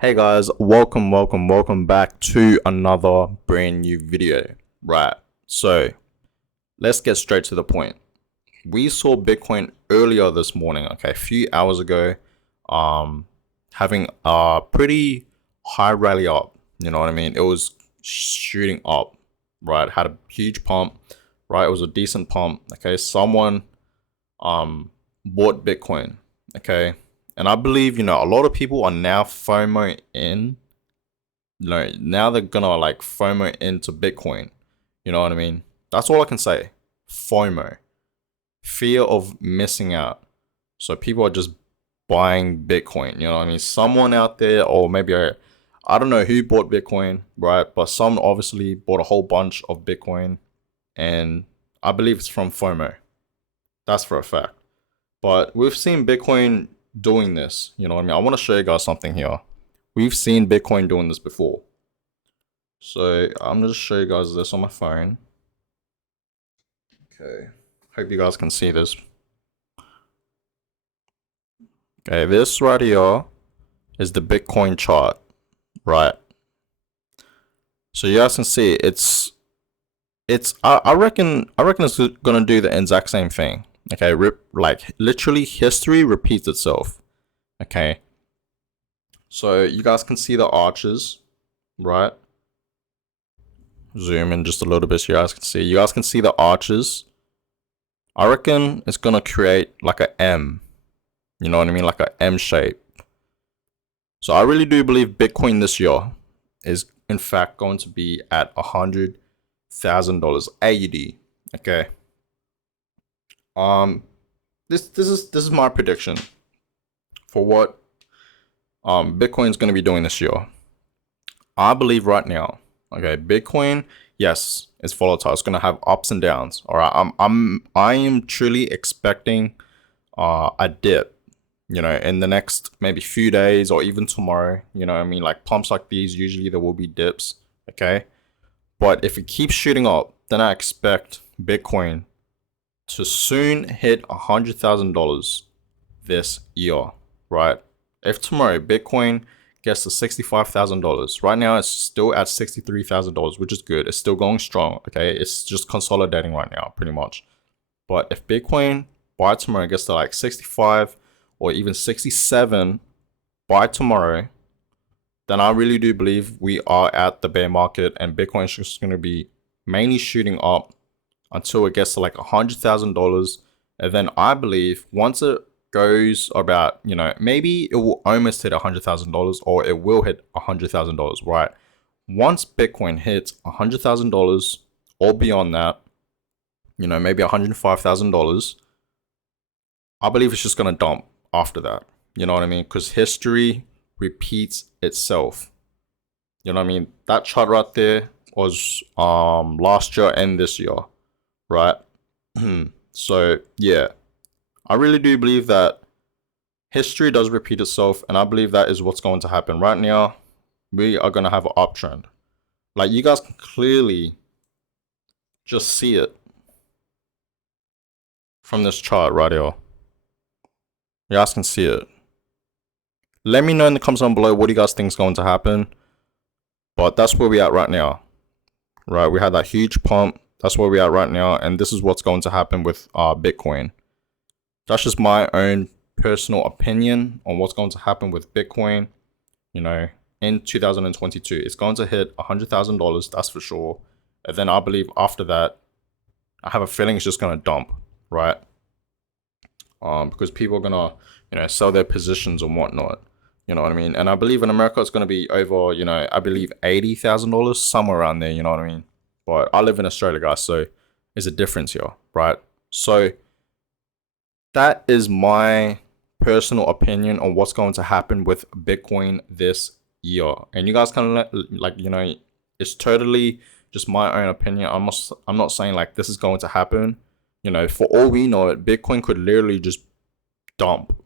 Hey guys, welcome back to another brand new video. Right, so let's get straight to the point. We saw Bitcoin earlier this morning, okay, a few hours ago, um, having a pretty high rally up. You know what I mean? It was shooting up, right? Had a huge pump, right? It was a decent pump. Okay, someone bought Bitcoin, okay, and I believe a lot of people are now FOMO in. Now they're gonna like FOMO into Bitcoin. You know what I mean? That's all I can say. FOMO, fear of missing out. So people are just buying Bitcoin. You know what I mean? Someone out there, or maybe I don't know who bought Bitcoin, right? But someone obviously bought a whole bunch of Bitcoin, and I believe it's from FOMO. That's for a fact. But we've seen Bitcoin doing this. You know what I mean? I want to show you guys something here. We've seen Bitcoin doing this before. So I'm gonna just show you guys this on my phone. Okay. Hope you guys can see this. Okay, this right here is the Bitcoin chart, right? So you guys can see I reckon it's gonna do the exact same thing. Okay, like literally history repeats itself. Okay. So you guys can see the arches, right? Zoom in just a little bit so you guys can see. You guys can see the arches. I reckon it's gonna create like a M. You know what I mean? Like a M shape. So I really do believe Bitcoin this year is in fact going to be at $100,000 AUD. Okay. Um, this is my prediction for what Bitcoin is going to be doing this year. I believe right now. Okay, Bitcoin, yes, it's volatile. It's going to have ups and downs. All right, I am truly expecting a dip, in the next maybe few days or even tomorrow. You know what I mean? Like pumps like these, usually there will be dips. Okay. But if it keeps shooting up, then I expect Bitcoin to soon hit $100,000 this year, right? If tomorrow Bitcoin gets to $65,000, right now it's still at $63,000, which is good. It's still going strong. Okay. It's just consolidating right now, pretty much. But if Bitcoin by tomorrow gets to like 65 or even 67 by tomorrow, then I really do believe we are at the bear market and Bitcoin is just going to be mainly shooting up until it gets to like $100,000. And then I believe once it goes about, maybe it will almost hit $100,000 or it will hit $100,000, right? Once Bitcoin hits $100,000 or beyond that, maybe $105,000, I believe it's just going to dump after that. You know what I mean? Because history repeats itself. You know what I mean? That chart right there was last year and this year, right? So yeah, I really do believe that history does repeat itself, and I believe that is what's going to happen. Right now, we are gonna have an uptrend. Like you guys can clearly just see it from this chart right here. You guys can see it. Let me know in the comments down below what do you guys think is going to happen. But that's where we at right now. Right, we had that huge pump. That's where we are right now, and this is what's going to happen with Bitcoin. That's just my own personal opinion on what's going to happen with Bitcoin. In 2022, it's going to hit $100,000. That's for sure. And then I believe after that, I have a feeling it's just going to dump, right? Because people are gonna, sell their positions and whatnot. You know what I mean? And I believe in America it's gonna be over, I believe $80,000, somewhere around there. You know what I mean? But I live in Australia, guys, so there's a difference here, right? So that is my personal opinion on what's going to happen with Bitcoin this year. And you guys kind of like, it's totally just my own opinion. I'm not saying like this is going to happen. For all we know, Bitcoin could literally just dump.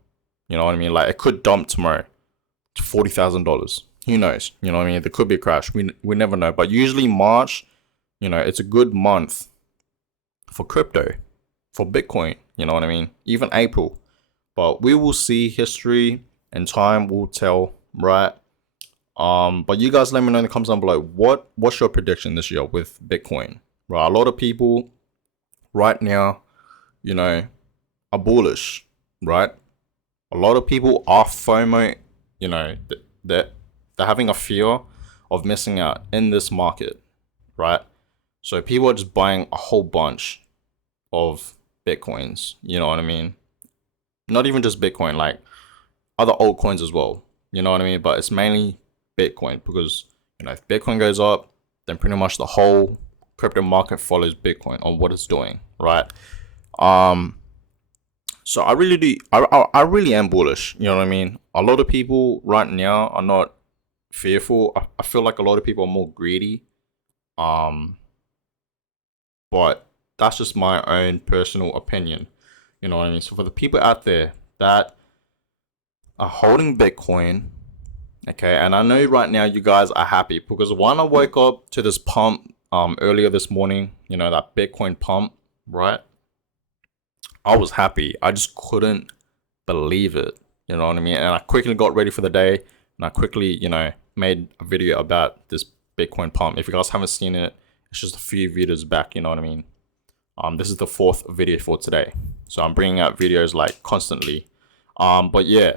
You know what I mean? Like it could dump tomorrow to $40,000. Who knows? You know what I mean? There could be a crash. We never know. But usually March, it's a good month for crypto, for Bitcoin. You know what I mean? Even April. But we will see. History and time will tell, right? But you guys let me know in the comments down below, what's your prediction this year with Bitcoin? Right, a lot of people right now, you know, are bullish, right? A lot of people are FOMO, you know, they're having a fear of missing out in this market, right? So people are just buying a whole bunch of Bitcoins, you know what I mean? Not even just Bitcoin, like other altcoins as well, you know what I mean? But it's mainly Bitcoin because, you know, if Bitcoin goes up, then pretty much the whole crypto market follows Bitcoin on what it's doing, right? So I really do, I really am bullish, you know what I mean? A lot of people right now are not fearful. I feel like a lot of people are more greedy. Um, but that's just my own personal opinion. You know what I mean? So for the people out there that are holding Bitcoin, okay, and I know right now you guys are happy because when I woke up to this pump earlier this morning, you know, that Bitcoin pump, right? I was happy. I just couldn't believe it. You know what I mean? And I quickly got ready for the day and I quickly, you know, made a video about this Bitcoin pump. If you guys haven't seen it, it's just a few videos back, you know what I mean? This is the 4th video for today. So I'm bringing out videos like constantly. But yeah,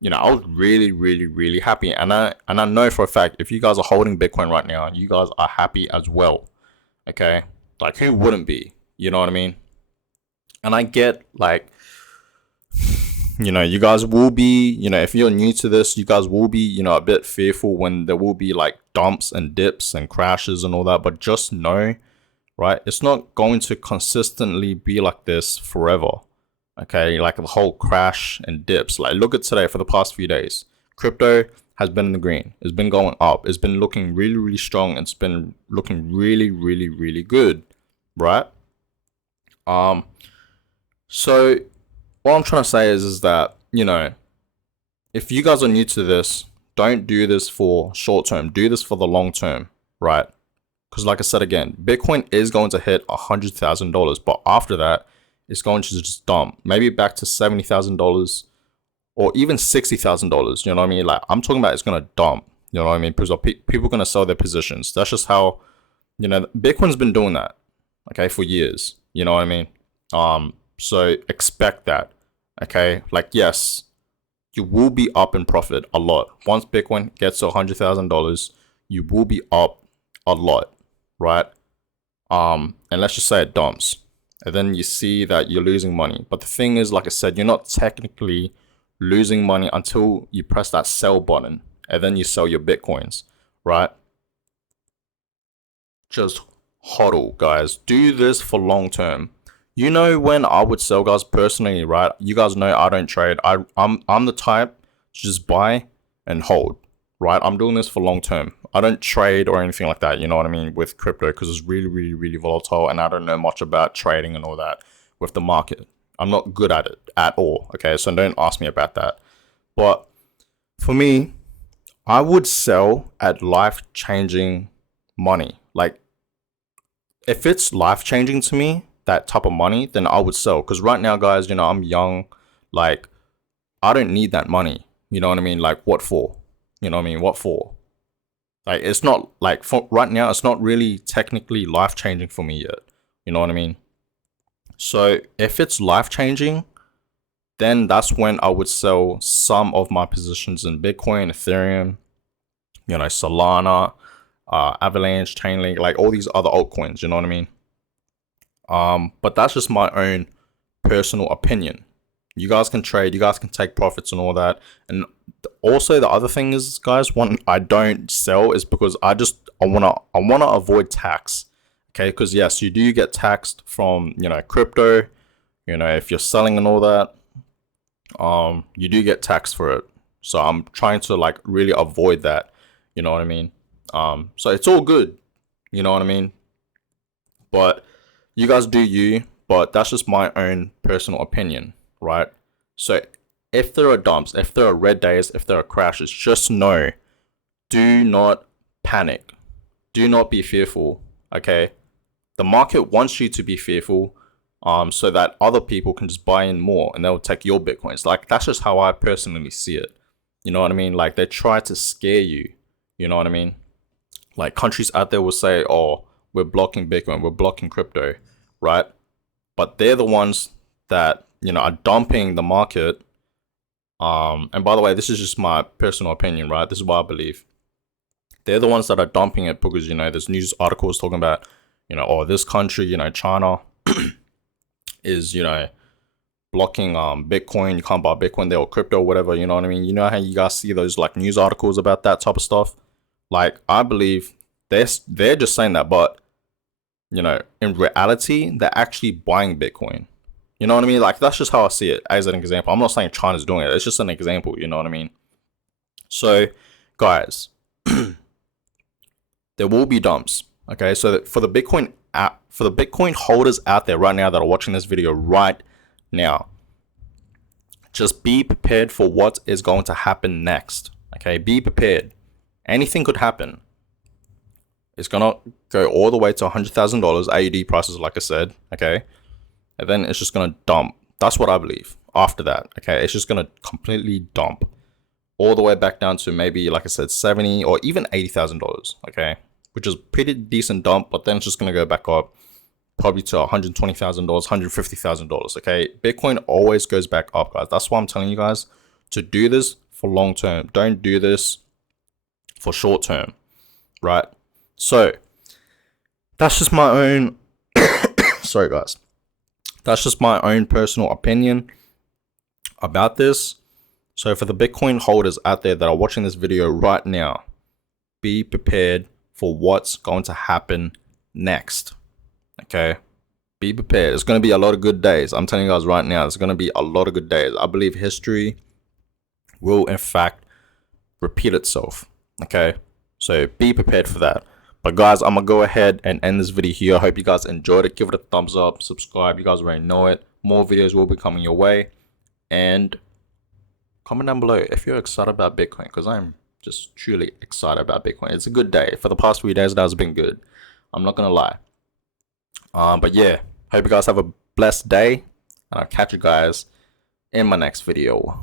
you know, I was really, really, really happy. And I know for a fact, if you guys are holding Bitcoin right now, you guys are happy as well. Okay? Like who wouldn't be? You know what I mean? And I get like, you know, you guys will be, you know, if you're new to this, you guys will be, you know, a bit fearful when there will be like dumps and dips and crashes and all that. But just know, right, it's not going to consistently be like this forever. Okay, like the whole crash and dips. Like look at today for the past few days. Crypto has been in the green. It's been going up. It's been looking really, really strong. It's been looking really, really, really good, right? So what I'm trying to say is that, you know, if you guys are new to this, don't do this for short term. Do this for the long term, right? Because like I said again, Bitcoin is going to hit $100,000, but after that, it's going to just dump. Maybe back to $70,000 or even $60,000. You know what I mean? Like I'm talking about it's going to dump. You know what I mean? Because people are going to sell their positions. That's just how, you know, Bitcoin's been doing that, okay, for years. You know what I mean? So expect that, okay? Like, yes, you will be up in profit a lot. Once Bitcoin gets to $100,000, you will be up a lot, right? And let's just say it dumps. And then you see that you're losing money. But the thing is, like I said, you're not technically losing money until you press that sell button. And then you sell your Bitcoins, right? Just hodl, guys. Do this for long term. You know when I would sell, guys, personally, right? You guys know I don't trade. I'm the type to just buy and hold, right? I'm doing this for long term. I don't trade or anything like that, you know what I mean, with crypto because it's really, really, really volatile and I don't know much about trading and all that with the market. I'm not good at it at all, okay? So don't ask me about that. But for me, I would sell at life-changing money. Like, if it's life-changing to me, that type of money, then I would sell. Because right now, guys, you know, I'm young. Like, I don't need that money. You know what I mean? Like, what for? You know what I mean? What for? Like, it's not, like, for right now, it's not really technically life-changing for me yet. You know what I mean? So, if it's life-changing, then that's when I would sell some of my positions in Bitcoin, Ethereum, you know, Solana, Avalanche, Chainlink, like all these other altcoins. You know what I mean? But that's just my own personal opinion. You guys can trade, you guys can take profits and all that. And also the other thing is, guys, when I don't sell is because I wanna avoid tax. Okay, because yes, you do get taxed from, you know, crypto, you know, if you're selling and all that, you do get taxed for it. So I'm trying to like really avoid that. You know what I mean? So it's all good. You know what I mean? But you guys do you, but that's just my own personal opinion, right? So if there are dumps, if there are red days, if there are crashes, just know, do not panic. Do not be fearful, okay? The market wants you to be fearful, so that other people can just buy in more and they'll take your Bitcoins. Like, that's just how I personally see it. You know what I mean? Like, they try to scare you, You know what I mean? Like countries out there will say, "Oh, we're blocking Bitcoin, we're blocking crypto," right? But they're the ones that are dumping the market. And by the way, this is just my personal opinion, right? This is what I believe. They're the ones that are dumping it because there's news articles talking about oh, this country, China is blocking Bitcoin. You can't buy Bitcoin there or crypto or whatever. You know what I mean? You know how you guys see those like news articles about that type of stuff. Like I believe they're just saying that, but in reality, they're actually buying Bitcoin. You know what I mean? Like that's just how I see it as an example. I'm not saying China's doing it. It's just an example. You know what I mean? So, guys, there will be dumps. Okay, so that for the Bitcoin holders out there right now that are watching this video right now, just be prepared for what is going to happen next. Okay, be prepared. Anything could happen. It's gonna go all the way to $100,000 AUD prices, like I said. Okay, and then it's just gonna dump. That's what I believe. After that, okay, it's just gonna completely dump all the way back down to maybe, like I said, $70,000 or even $80,000. Okay, which is pretty decent dump. But then it's just gonna go back up, probably to $120,000, $150,000. Okay, Bitcoin always goes back up, guys. That's why I'm telling you guys to do this for long term. Don't do this for short term, right? So that's just my own. Sorry, guys. That's just my own personal opinion about this. So for the Bitcoin holders out there that are watching this video right now, be prepared for what's going to happen next. Okay, be prepared. It's going to be a lot of good days. I'm telling you guys right now, it's going to be a lot of good days. I believe history will in fact repeat itself. Okay, so be prepared for that. But guys, I'm gonna go ahead and end this video here. I hope you guys enjoyed it. Give it a thumbs up, subscribe. You guys already know it. More videos will be coming your way. And comment down below if you're excited about Bitcoin, because I'm just truly excited about Bitcoin. It's a good day. For the past few days, that has been good. I'm not gonna lie. But yeah, hope you guys have a blessed day, and I'll catch you guys in my next video.